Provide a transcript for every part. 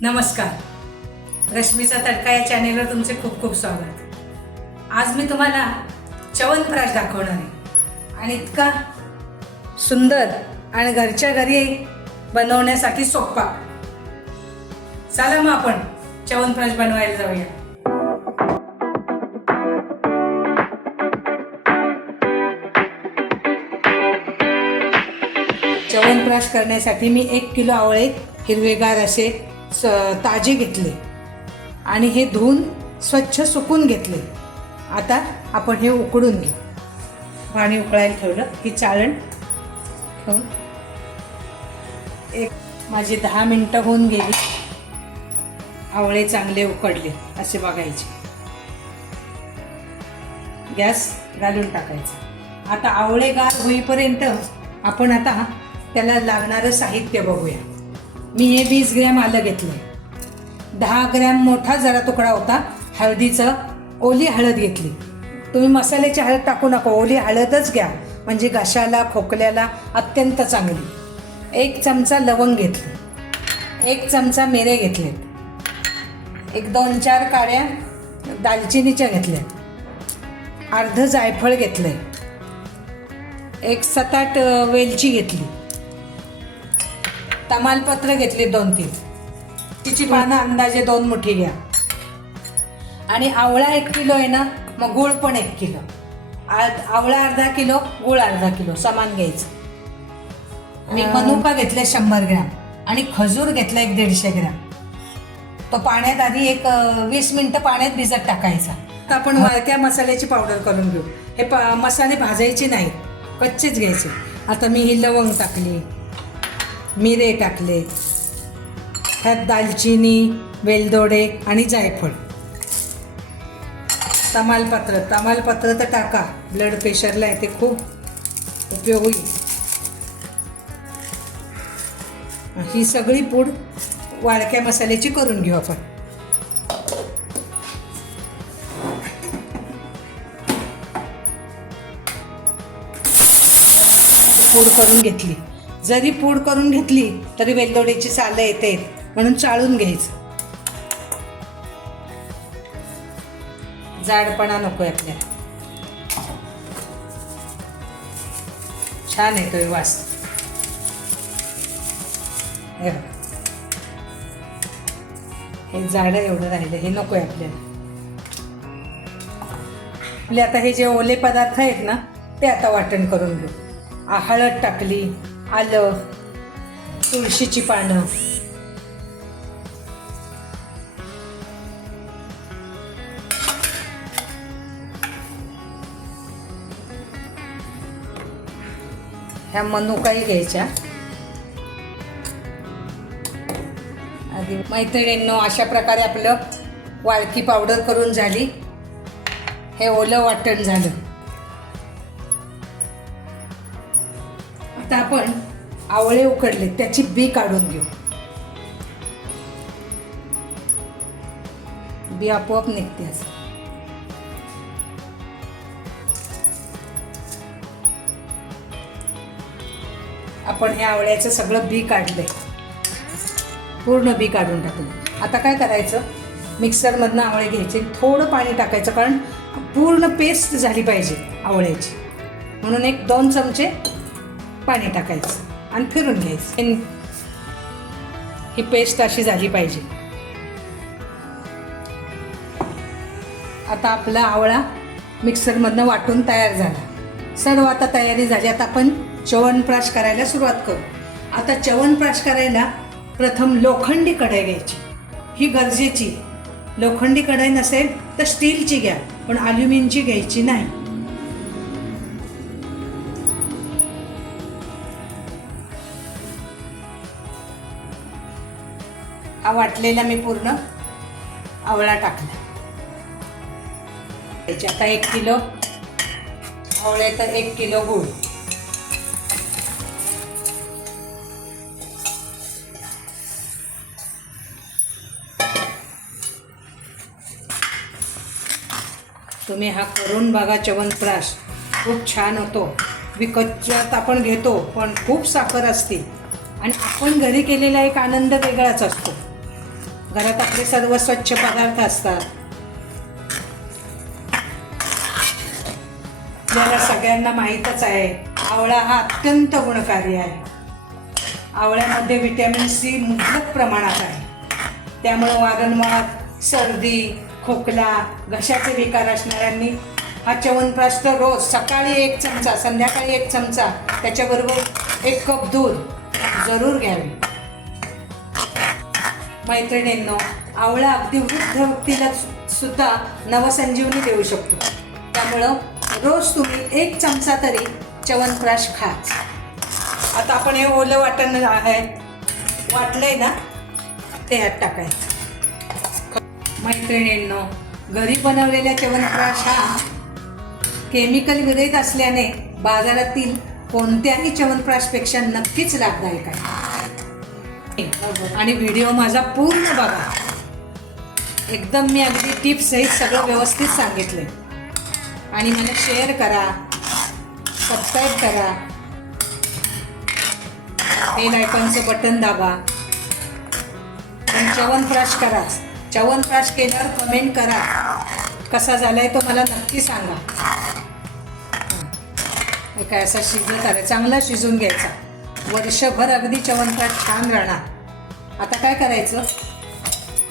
नमस्कार. रश्मीचा तडका या चॅनेलवर तुमचे खूप खूप स्वागत. आज मी तुम्हाला च्यवनप्राश दाखवणार आहे. आणि इतका सुंदर आणि घरच्या घरी बनवण्यासाठी सोप्पा. चला मग आपण च्यवनप्राश बनवायला जाऊया. च्यवनप्राश करण्यासाठी मी एक किलो आवळे हिरवेगार असे ताजे घेतले. आणि हे धुवून स्वच्छ सुकून घेतले. आता आपण हे उकडून घेऊ. पाणी उकळायला ठेवलं. ही चाळण ठेवून. एक माझी दहा मिनटं होऊन गेली. आवळे चांगले उकडले असे बघायचे. गॅस घालून टाकायचा. आता आवळे गार होईपर्यंत आपण आता त्याला लागणारं साहित्य बघूया. मी हे वीस ग्रॅम आलं घेतलं. दहा ग्रॅम मोठा जरा तुकडा होता. हळदीचं ओली हळद घेतली. तुम्ही मसाल्याची हळद टाकू नका. ओली हळदच घ्या. म्हणजे घशाला खोकल्याला अत्यंत चांगली. एक चमचा लवंग घेतली. एक चमचा मिरे घेतले. एक दोन चार काड्या दालचिनीच्या घेतल्या. अर्ध जायफळ घेतलं एक सात आठ वेलची घेतली. तमालपत्र घेतले दोन तीन. तिची पानं अंदाजे दोन मुठी घ्या. आणि आवळा एक किलो आहे ना मग गुळ पण एक किलो. आ- आवळा अर्धा किलो गुळ अर्धा किलो समान घ्यायचं. मी मनुका घेतले शंभर ग्रॅम आणि खजूर घेतला एक दीडशे ग्रॅम. तो पाण्यात आधी एक वीस मिनिटं पाण्यात भिजत टाकायचा. आता आपण वाळक्या मसाल्याची पावडर करून घेऊ. हे प मसाले भाजायचे नाहीत. कच्चेच घ्यायचे. आता मी ही लवंग टाकली. मिरे टाकले. ह्यात दालचिनी वेलदोडे आणि जायफळ. तमालपत्र तमालपत्र तर टाका. ब्लड प्रेशरला आहे ते खूप. उपयोग होईल. ही सगळी पूड वाळक्या मसाल्याची करून घेऊ आपण. पूड करून घेतली. जरी पूड करून घेतली तरी वेलदोडीची सालं येते. म्हणून चाळून घ्यायचं. जाडपणा नकोय आपल्याला. छान येतोय वास. हे बघा. हे जाडं एवढं राहिलं हे नकोय आपल्याला. आपले आता हे जे ओले पदार्थ आहेत ना ते आता वाटण करून घेऊ. हळद टाकली आलं. तुळशीची पानं. ह्या मनुकाही घ्यायच्या. आधी मैत्रिणींनो अशा प्रकारे आपलं वाळकी पावडर करून झाली. हे ओलं वाटण झालं. आत्ता आपण आवळे उकडले त्याची बी काढून घेऊ. बी आपोआप निघते असं. आपण हे आवळ्याचं सगळं बी काढलंय. पूर्ण बी काढून टाकलं आता काय करायचं? मिक्सरमधनं आवळे घ्यायचे थोडं पाणी टाकायचं कारण पूर्ण पेस्ट झाली पाहिजे आवळ्याची. म्हणून एक दोन चमचे पाणी टाकायचं आणि फिरून घ्यायचं. ही पेस्ट अशी झाली पाहिजे. आता आपला आवळा मिक्सरमधनं वाटून तयार झाला. सर्व आता तयारी झाली. आता आपण च्यवनप्राश करायला सुरुवात करू. आता च्यवनप्राश करायला प्रथम लोखंडी कढाई घ्यायची. ही गरजेची. लोखंडी कढाई नसेल तर स्टीलची घ्या पण अल्युमिनियमची घ्यायची नाही. हा वाटलेला मी पूर्ण आवळा टाकला. त्याच्यात आता एक किलो आवळ्याचा एक किलो गूळ. तुम्ही हा करून बघा च्यवनप्राश. खूप छान होतो. विकतच्यात आपण घेतो पण खूप साखर असते. आणि आपण घरी केलेला एक आनंद वेगळाच असतो. घरात आपले सर्व स्वच्छ पदार्थ असतात. आपल्याला सगळ्यांना माहीतच आहे आवळा हा अत्यंत गुणकारी आहे. आवळ्यामध्ये व्हिटॅमिन सी मुबलक प्रमाणात आहे. त्यामुळं वारंवार सर्दी खोकला घशाचे विकार असणाऱ्यांनी हा च्यवनप्राश तर रोज सकाळी एक चमचा संध्याकाळी एक चमचा त्याच्याबरोबर एक कप दूध जरूर घ्यावे. मैत्रिणींनो आवळा अगदी वृद्ध व्यक्तीला सुद्धा नवसंजीवनी देऊ शकतो. त्यामुळं रोज तुम्ही एक चमचा तरी च्यवनप्राश खाच. आता आपण हे ओलं वाटण आहे वाटलंय ना ते ह्यात टाकायचं. मैत्रिणींनो घरी बनवलेल्या च्यवनप्राश हा केमिकल विरहित असल्याने बाजारातील कोणत्याही च्यवनप्राशपेक्षा नक्कीच लाभदायक आहे. आणि व्हिडिओ माझा पूर्ण बघा. एकदम मी अगदी टिप्स सगळं व्यवस्थित सांगितले आणि मला शेअर करा सबस्क्राईब करा. बेल आयकॉनचं बटन दाबा. आणि च्यवनप्राश करा. च्यवनप्राश केल्यावर कमेंट करा. कसा झालाय तो मला नक्की सांगा. काय असा शिजत आलं चांगला शिजून घ्यायचा. वर्षभर अगदी चवनप्राट छान राहणार. आता काय करायचं?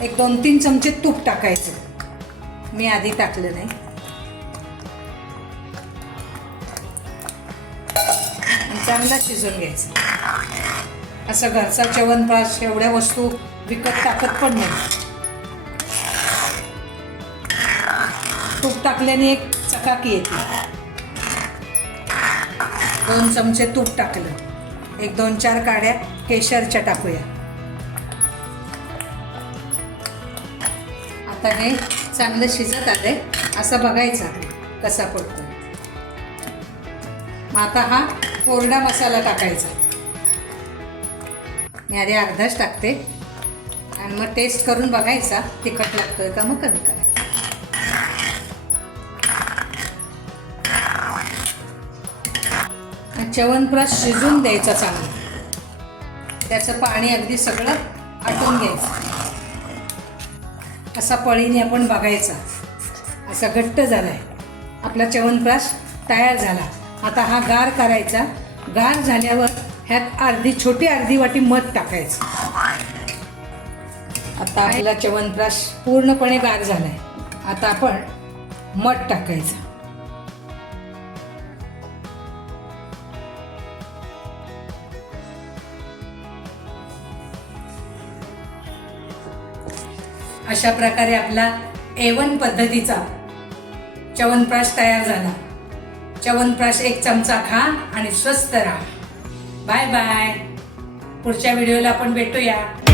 एक दोन तीन चमचे तूप टाकायचं. मी आधी टाकलं नाही. चांगला शिजून घ्यायचं. असं घरचा च्यवनप्राश एवढ्या वस्तू विकत टाकत पण नाही. तूप टाकल्याने एक चकाकी येते. दोन चमचे तूप टाकलं. एक दोन चार काड्या केशरच्या टाकूया. आता हे चांगलं शिजत आले असं बघायचं कसा पडतो मग आता हा कोरडा मसाला टाकायचा. मी आधी अर्धाच टाकते. आणि मग टेस्ट करून बघायचा तिखट लागतोय का मग कमी करायचं. च्यवनप्राश शिजून द्यायचा चांगला. त्याचं पाणी अगदी सगळं आटून घ्यायचं. असा पळीने आपण बघायचा. असा घट्ट झालाय. आपला च्यवनप्राश तयार झाला. आता हा गार करायचा. गार झाल्यावर ह्यात अर्धी छोटी अर्धी वाटी मध टाकायचं. आता आपला च्यवनप्राश पूर्णपणे गार झालाय. आता आपण मध टाकायचं. अशा प्रकारे आपला एवन पद्धतीचा च्यवनप्राश तयार झाला. च्यवनप्राश एक चमचा खा आणि स्वस्त राहा. बाय बाय पुढच्या व्हिडिओला आपण भेटूया.